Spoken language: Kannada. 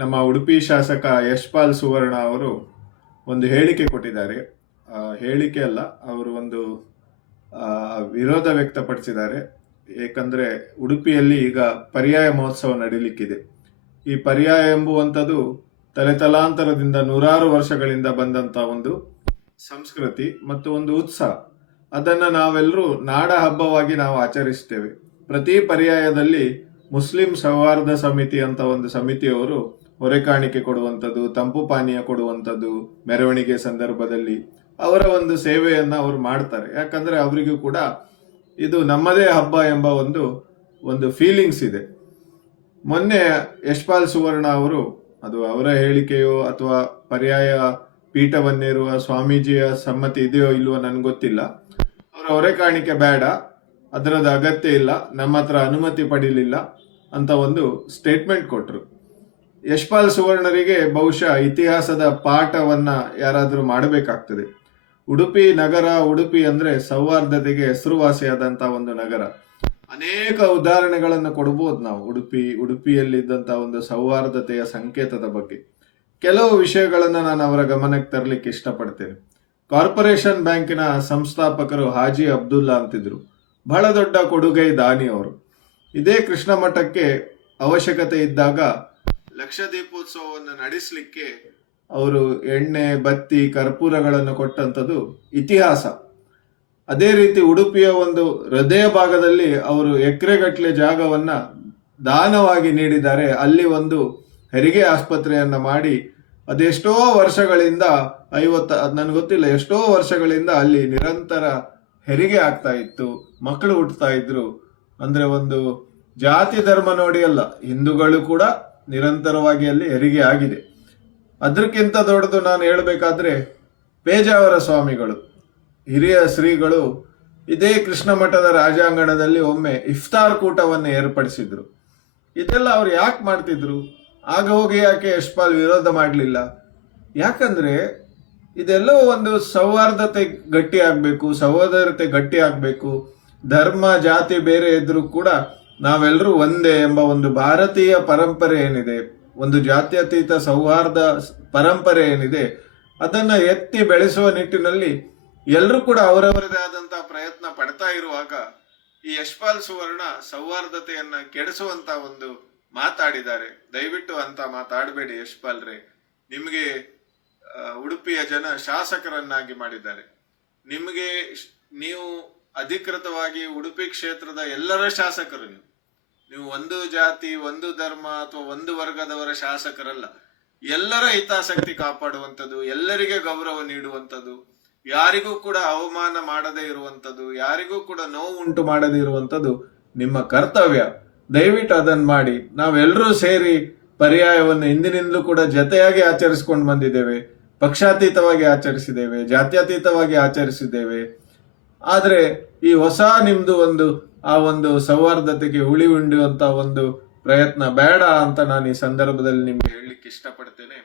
ನಮ್ಮ ಉಡುಪಿ ಶಾಸಕ ಯಶ್ಪಾಲ್ ಸುವರ್ಣ ಅವರು ಒಂದು ಹೇಳಿಕೆ ಕೊಟ್ಟಿದ್ದಾರೆ. ಹೇಳಿಕೆ ಅಲ್ಲ, ಅವರು ಒಂದು ವಿರೋಧ ವ್ಯಕ್ತಪಡಿಸಿದ್ದಾರೆ. ಏಕೆಂದರೆ ಉಡುಪಿಯಲ್ಲಿ ಈಗ ಪರ್ಯಾಯ ಮಹೋತ್ಸವ ನಡೀಲಿಕ್ಕಿದೆ. ಈ ಪರ್ಯಾಯ ಎಂಬುವಂಥದ್ದು ತಲೆತಲಾಂತರದಿಂದ ನೂರಾರು ವರ್ಷಗಳಿಂದ ಬಂದಂತ ಒಂದು ಸಂಸ್ಕೃತಿ ಮತ್ತು ಒಂದು ಉತ್ಸಾಹ. ಅದನ್ನ ನಾವೆಲ್ಲರೂ ನಾಡ ಹಬ್ಬವಾಗಿ ನಾವು ಆಚರಿಸ್ತೇವೆ. ಪ್ರತಿ ಪರ್ಯಾಯದಲ್ಲಿ ಮುಸ್ಲಿಂ ಸೌಹಾರ್ದ ಸಮಿತಿ ಅಂತ ಒಂದು ಸಮಿತಿಯವರು ಹೊರೆಕಾಣಿಕೆ ಕೊಡುವಂಥದ್ದು, ತಂಪು ಪಾನೀಯ ಕೊಡುವಂಥದ್ದು, ಮೆರವಣಿಗೆ ಸಂದರ್ಭದಲ್ಲಿ ಅವರ ಒಂದು ಸೇವೆಯನ್ನ ಅವರು ಮಾಡ್ತಾರೆ. ಯಾಕಂದ್ರೆ ಅವರಿಗೂ ಕೂಡ ಇದು ನಮ್ಮದೇ ಹಬ್ಬ ಎಂಬ ಒಂದು ಫೀಲಿಂಗ್ಸ್ ಇದೆ. ಮೊನ್ನೆ ಯಶ್ಪಾಲ್ ಸುವರ್ಣ ಅವರು, ಅದು ಅವರ ಹೇಳಿಕೆಯೋ ಅಥವಾ ಪರ್ಯಾಯ ಪೀಠವನ್ನೇರುವ ಸ್ವಾಮೀಜಿಯ ಸಮ್ಮತಿ ಇದೆಯೋ ಇಲ್ವೋ ನನ್ಗೆ ಗೊತ್ತಿಲ್ಲ, ಅವರ ಹೊರೆಕಾಣಿಕೆ ಬೇಡ, ಅದರದ ಅಗತ್ಯ ಇಲ್ಲ, ನಮ್ಮ ಹತ್ರ ಅನುಮತಿ ಪಡೀಲಿಲ್ಲ ಅಂತ ಒಂದು ಸ್ಟೇಟ್ಮೆಂಟ್ ಕೊಟ್ರು. ಯಶ್ಪಾಲ್ ಸುವರ್ಣರಿಗೆ ಬಹುಶಃ ಇತಿಹಾಸದ ಪಾಠವನ್ನ ಯಾರಾದ್ರೂ ಮಾಡಬೇಕಾಗ್ತದೆ. ಉಡುಪಿ ಅಂದ್ರೆ ಸೌಹಾರ್ದತೆಗೆ ಹೆಸರುವಾಸಿಯಾದಂತ ಒಂದು ನಗರ. ಅನೇಕ ಉದಾಹರಣೆಗಳನ್ನು ಕೊಡಬಹುದು ನಾವು ಉಡುಪಿಯಲ್ಲಿದ್ದಂತ ಒಂದು ಸೌಹಾರ್ದತೆಯ ಸಂಕೇತದ ಬಗ್ಗೆ. ಕೆಲವು ವಿಷಯಗಳನ್ನ ನಾನು ಅವರ ಗಮನಕ್ಕೆ ತರಲಿಕ್ಕೆ ಇಷ್ಟಪಡ್ತೇನೆ. ಕಾರ್ಪೊರೇಷನ್ ಬ್ಯಾಂಕಿನ ಸಂಸ್ಥಾಪಕರು ಹಾಜಿ ಅಬ್ದುಲ್ಲಾ ಅಂತಿದ್ರು. ಬಹಳ ದೊಡ್ಡ ಕೊಡುಗೈ ದಾನಿ ಅವರು. ಇದೇ ಕೃಷ್ಣ ಮಠಕ್ಕೆ ಅವಶ್ಯಕತೆ ಇದ್ದಾಗ ಲಕ್ಷದೀಪೋತ್ಸವವನ್ನು ನಡೆಸಲಿಕ್ಕೆ ಅವರು ಎಣ್ಣೆ, ಬತ್ತಿ, ಕರ್ಪೂರಗಳನ್ನು ಕೊಟ್ಟಂಥದ್ದು ಇತಿಹಾಸ. ಅದೇ ರೀತಿ ಉಡುಪಿಯ ಒಂದು ಹೃದಯ ಭಾಗದಲ್ಲಿ ಅವರು ಎಕರೆಗಟ್ಟಲೆ ಜಾಗವನ್ನ ದಾನವಾಗಿ ನೀಡಿದ್ದಾರೆ. ಅಲ್ಲಿ ಒಂದು ಹೆರಿಗೆ ಆಸ್ಪತ್ರೆಯನ್ನ ಮಾಡಿ ಅದೆಷ್ಟೋ ವರ್ಷಗಳಿಂದ ನನ್ಗೆ ಗೊತ್ತಿಲ್ಲ, ಎಷ್ಟೋ ವರ್ಷಗಳಿಂದ ಅಲ್ಲಿ ನಿರಂತರ ಹೆರಿಗೆ ಆಗ್ತಾ ಇತ್ತು, ಮಕ್ಕಳು ಹುಟ್ಟುತ್ತಾ ಇದ್ರು. ಅಂದ್ರೆ ಒಂದು ಜಾತಿ ಧರ್ಮ ನೋಡಿ ಅಲ್ಲ, ಹಿಂದೂಗಳು ಕೂಡ ನಿರಂತರವಾಗಿ ಅಲ್ಲಿ ಹೆರಿಗೆ ಆಗಿದೆ. ಅದಕ್ಕಿಂತ ದೊಡ್ಡದು ನಾನು ಹೇಳಬೇಕಾದ್ರೆ ಪೇಜಾವರ ಸ್ವಾಮಿಗಳು, ಹಿರಿಯ ಶ್ರೀಗಳು ಇದೇ ಕೃಷ್ಣ ಮಠದ ರಾಜಾಂಗಣದಲ್ಲಿ ಒಮ್ಮೆ ಇಫ್ತಾರ್ ಕೂಟವನ್ನು ಏರ್ಪಡಿಸಿದ್ರು. ಇದೆಲ್ಲ ಅವ್ರು ಯಾಕೆ ಮಾಡ್ತಿದ್ರು? ಆಗ ಹೋಗಿ ಯಾಕೆ ಯಶ್ಪಾಲ್ ವಿರೋಧ ಮಾಡಲಿಲ್ಲ? ಯಾಕಂದ್ರೆ ಇದೆಲ್ಲವೂ ಒಂದು ಸೌಹಾರ್ದತೆ ಗಟ್ಟಿ ಆಗ್ಬೇಕು, ಸಹೋದರತೆ ಗಟ್ಟಿ ಆಗ್ಬೇಕು. ಧರ್ಮ ಜಾತಿ ಬೇರೆ ಇದ್ರೂ ಕೂಡ ನಾವೆಲ್ಲರೂ ಒಂದೇ ಎಂಬ ಒಂದು ಭಾರತೀಯ ಪರಂಪರೆ ಏನಿದೆ, ಒಂದು ಜಾತ್ಯತೀತ ಸೌಹಾರ್ದ ಪರಂಪರೆ ಏನಿದೆ, ಅದನ್ನ ಎತ್ತಿ ಬೆಳೆಸುವ ನಿಟ್ಟಿನಲ್ಲಿ ಎಲ್ಲರೂ ಕೂಡ ಅವರವರದೇ ಆದಂತಹ ಪ್ರಯತ್ನ ಪಡ್ತಾ ಇರುವಾಗ ಈ ಯಶ್ಪಾಲ್ ಸುವರ್ಣ ಸೌಹಾರ್ದತೆಯನ್ನ ಕೆಡಿಸುವಂತ ಒಂದು ಮಾತಾಡಿದ್ದಾರೆ. ದಯವಿಟ್ಟು ಅಂತ ಮಾತಾಡಬೇಡಿ ಯಶ್ಪಾಲ್ ರೇ. ನಿಮಗೆ ಉಡುಪಿಯ ಜನ ಶಾಸಕರನ್ನಾಗಿ ಮಾಡಿದ್ದಾರೆ. ನೀವು ಅಧಿಕೃತವಾಗಿ ಉಡುಪಿ ಕ್ಷೇತ್ರದ ಎಲ್ಲರ ಶಾಸಕರು. ನೀವು ಒಂದು ಜಾತಿ, ಒಂದು ಧರ್ಮ ಅಥವಾ ಒಂದು ವರ್ಗದವರ ಶಾಸಕರಲ್ಲ. ಎಲ್ಲರ ಹಿತಾಸಕ್ತಿ ಕಾಪಾಡುವಂಥದ್ದು, ಎಲ್ಲರಿಗೆ ಗೌರವ ನೀಡುವಂಥದ್ದು, ಯಾರಿಗೂ ಕೂಡ ಅವಮಾನ ಮಾಡದೇ ಇರುವಂಥದ್ದು, ಯಾರಿಗೂ ಕೂಡ ನೋವು ಉಂಟು ಮಾಡದೇ ಇರುವಂಥದ್ದು ನಿಮ್ಮ ಕರ್ತವ್ಯ. ದಯವಿಟ್ಟು ಅದನ್ನ ಮಾಡಿ. ನಾವೆಲ್ಲರೂ ಸೇರಿ ಪರ್ಯಾಯವನ್ನು ಹಿಂದಿನಿಂದಲೂ ಕೂಡ ಜತೆಯಾಗಿ ಆಚರಿಸ್ಕೊಂಡು ಬಂದಿದ್ದೇವೆ, ಪಕ್ಷಾತೀತವಾಗಿ ಆಚರಿಸಿದ್ದೇವೆ, ಜಾತ್ಯತೀತವಾಗಿ ಆಚರಿಸಿದ್ದೇವೆ. ಆದ್ರೆ ಈ ಹೊಸ ನಿಮ್ದು ಒಂದು ಸೌಹಾರ್ದತೆಗೆ ಹುಳಿ ಉಂಡುವಂತ ಒಂದು ಪ್ರಯತ್ನ ಬೇಡ ಅಂತ ನಾನು ಈ ಸಂದರ್ಭದಲ್ಲಿ ನಿಮ್ಗೆ ಹೇಳಲಿಕ್ಕೆ ಇಷ್ಟಪಡ್ತೇನೆ.